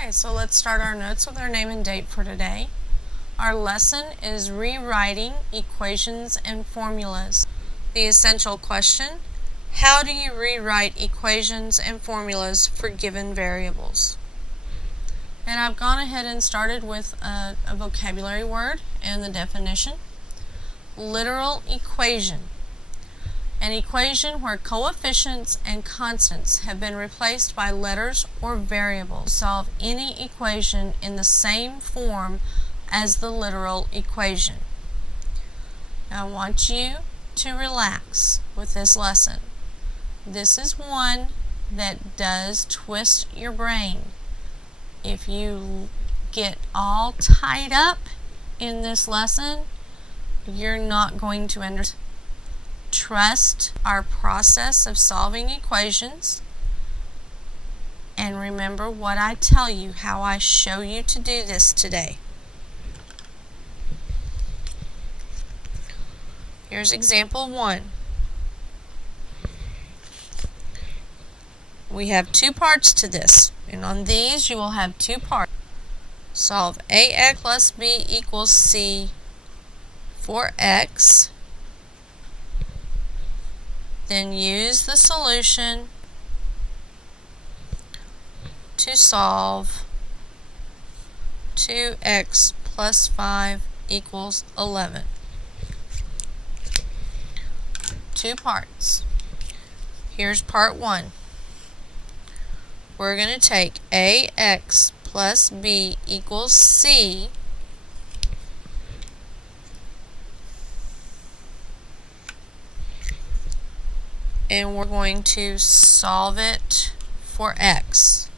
Okay, so let's start our notes with our name and date for today. Our lesson is rewriting equations and formulas. The essential question: how do you rewrite equations and formulas for given variables? And I've gone ahead and started with a vocabulary word and the definition. Literal equation. An equation where coefficients and constants have been replaced by letters or variables. Solve any equation in the same form as the literal equation. Now I want you to relax with this lesson. This is one that does twist your brain. If you get all tied up in this lesson, you're not going to understand. Trust our process of solving equations, and remember what I tell you, how I show you to do this today. Here's example 1. We have two parts to this, and on these you will have two parts. Solve ax plus b equals c for x. Then use the solution to solve 2x plus 5 equals 11. Two parts. Here's part 1. We're going to take ax plus b equals c, and we're going to solve it for x.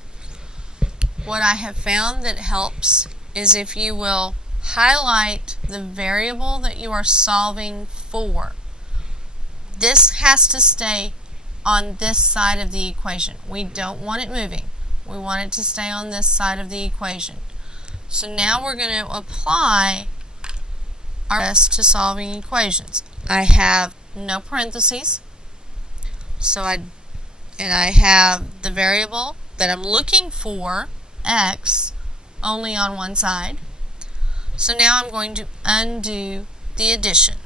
What I have found that helps is if you will highlight the variable that you are solving for. This has to stay on this side of the equation. We don't want it moving. We want it to stay on this side of the equation. So now we're going to apply our best to solving equations. I have no parentheses. So I have the variable that I'm looking for, x, only on one side. So now I'm going to undo the addition.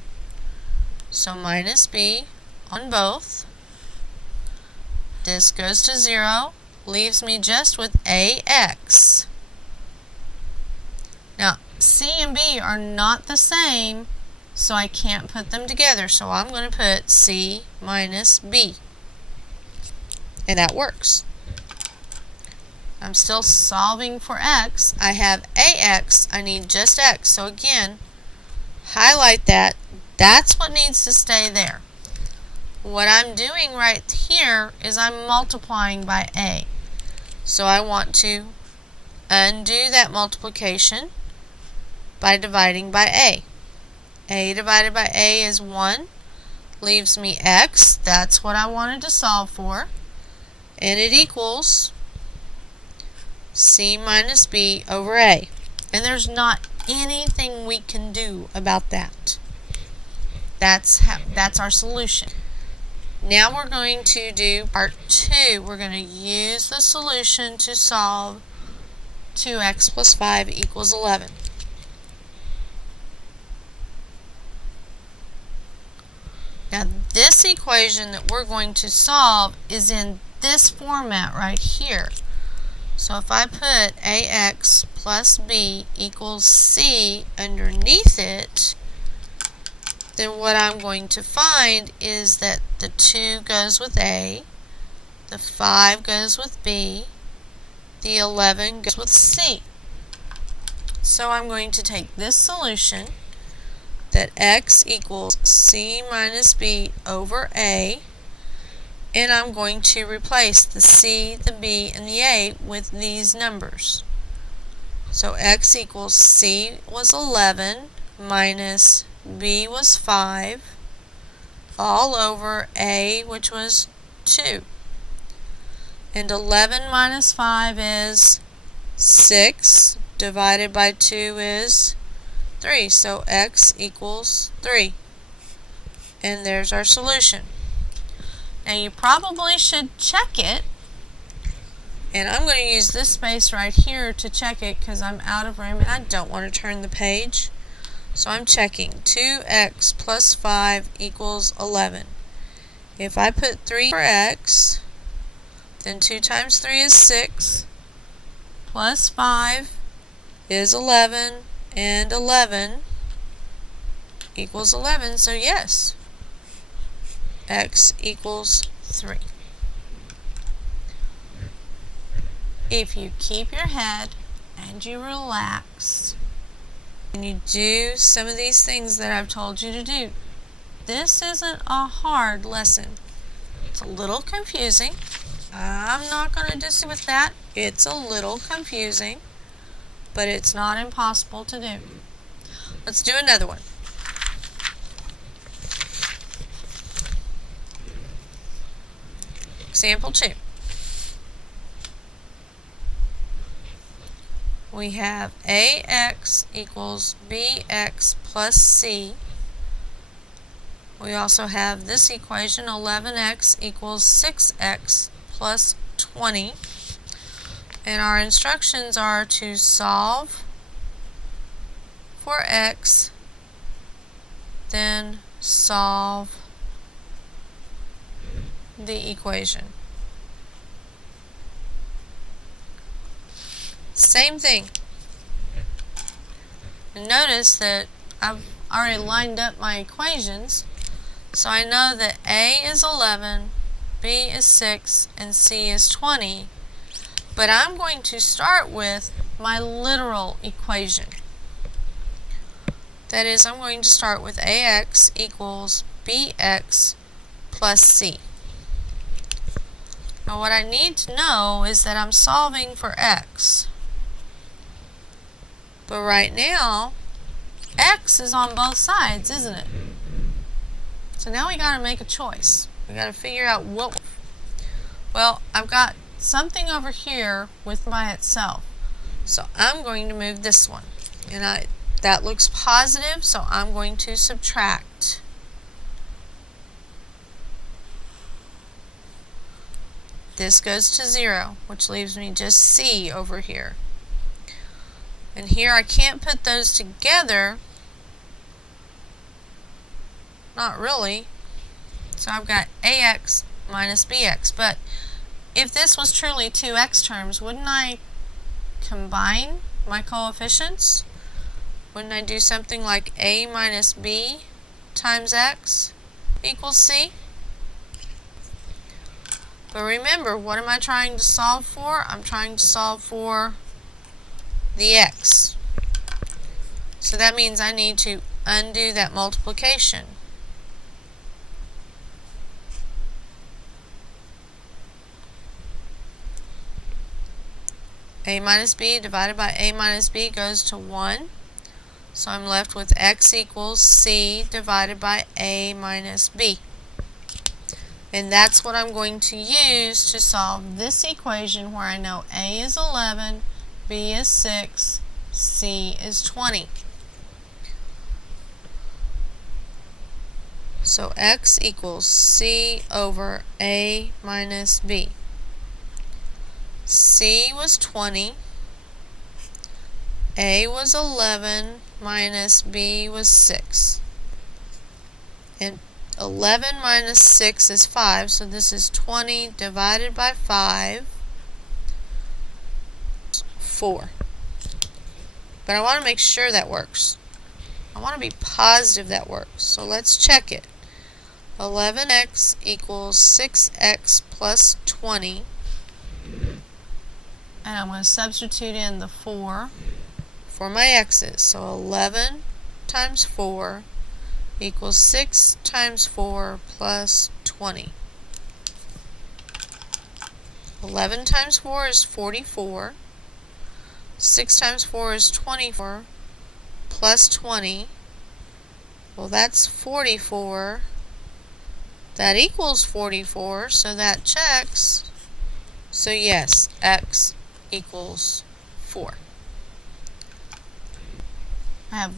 So minus b on both. This goes to 0, leaves me just with ax. Now, c and b are not the same, so I can't put them together. So I'm going to put c minus b. And that works. I'm still solving for x. I have ax. I need just x. So again, highlight that. That's what needs to stay there. What I'm doing right here is I'm multiplying by a. So I want to undo that multiplication by dividing by a. A divided by a is 1. Leaves me x. That's what I wanted to solve for. And it equals c minus b over a. And there's not anything we can do about that. That's our solution. Now we're going to do part 2. We're going to use the solution to solve 2x plus 5 equals 11. Now this equation that we're going to solve is in this format right here. So if I put ax plus b equals c underneath it, then what I'm going to find is that the 2 goes with a, the 5 goes with b, the 11 goes with c. So I'm going to take this solution that x equals c minus b over a, and I'm going to replace the c, the b, and the a with these numbers. So x equals c was 11 minus b was 5 all over a, which was 2. And 11 minus 5 is 6, divided by 2 is 3. So x equals 3. And there's our solution. Now you probably should check it And I'm going to use this space right here to check it because I'm out of room and I don't want to turn the page. So I'm checking 2x plus 5 equals 11. If I put 3 for x, then 2 times 3 is 6, plus 5 is 11, and 11 equals 11, so yes, x equals 3. If you keep your head and you relax, and you do some of these things that I've told you to do, this isn't a hard lesson. It's a little confusing. I'm not going to disagree with that. It's a little confusing, but it's not impossible to do. Let's do another one. Example 2. We have ax equals bx plus c. We also have this equation, 11x equals 6x plus 20. And our instructions are to solve for x, then solve the equation. Same thing. And notice that I've already lined up my equations, so I know that a is 11, b is 6, and c is 20. But I'm going to start with my literal equation. That is, I'm going to start with ax equals bx plus c. Now what I need to know is that I'm solving for x. But right now, x is on both sides, isn't it? So now we got to make a choice. We got to figure out what. Well, I've got something over here with by itself. So I'm going to move this one. And that looks positive, so I'm going to subtract. This goes to 0, which leaves me just c over here. And here I can't put those together. Not really. So I've got ax minus bx. But if this was truly two x terms, wouldn't I combine my coefficients? Wouldn't I do something like a minus b times x equals c? But remember, what am I trying to solve for? I'm trying to solve for the x. So that means I need to undo that multiplication. A minus b divided by a minus b goes to 1. So I'm left with x equals c divided by a minus b. And that's what I'm going to use to solve this equation where I know a is 11, b is 6, c is 20. So x equals c over a minus b. C was 20, A was 11, minus B was 6. And 11 minus 6 is 5, so this is 20 divided by 5, 4. But I want to make sure that works. I want to be positive that works, so let's check it. 11x equals 6x plus 20. And I'm going to substitute in the 4 for my x's. So 11 times 4 equals 6 times 4 plus 20. 11 times 4 is 44. 6 times 4 is 24 plus 20. Well, that's 44. That equals 44, so that checks. So yes, x equals 4. I have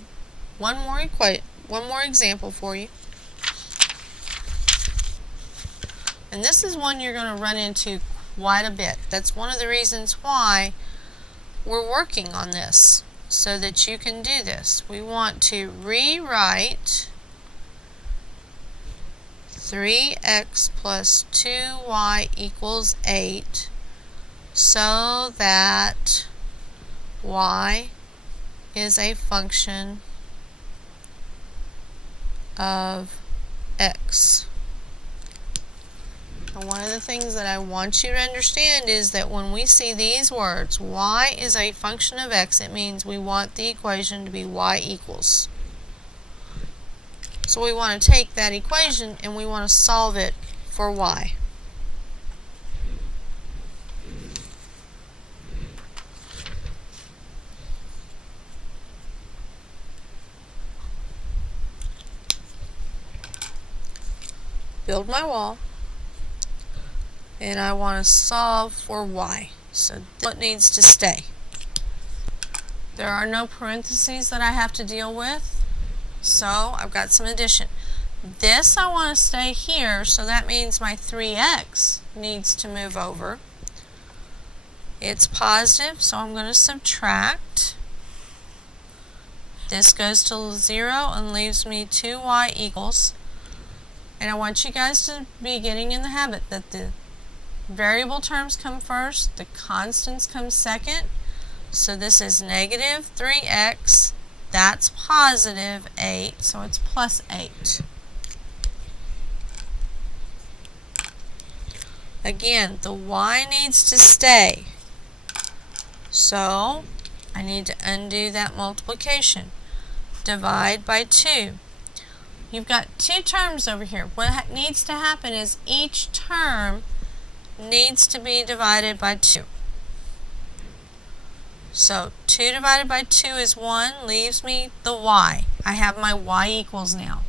one more example for you. And this is one you're going to run into quite a bit. That's one of the reasons why we're working on this, so that you can do this. We want to rewrite 3x plus 2y equals 8 so that y is a function of x. And one of the things that I want you to understand is that when we see these words, y is a function of x, it means we want the equation to be y equals. So we want to take that equation and we want to solve it for y. Build my wall, and I want to solve for y. So what needs to stay? There are no parentheses that I have to deal with, so I've got some addition. This I want to stay here, so that means my 3x needs to move over. It's positive, so I'm going to subtract. This goes to 0 and leaves me 2y equals. And I want you guys to be getting in the habit that the variable terms come first, the constants come second. So this is negative 3x, that's positive 8, so it's plus 8. Again, the y needs to stay. So I need to undo that multiplication. Divide by 2. You've got two terms over here. What needs to happen is each term needs to be divided by 2. So 2 divided by 2 is 1, leaves me the y. I have my y equals now.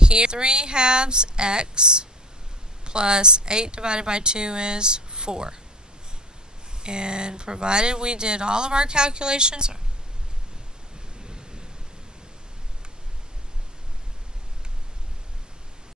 Here 3 halves x plus 8 divided by 2 is 4. And provided we did all of our calculations,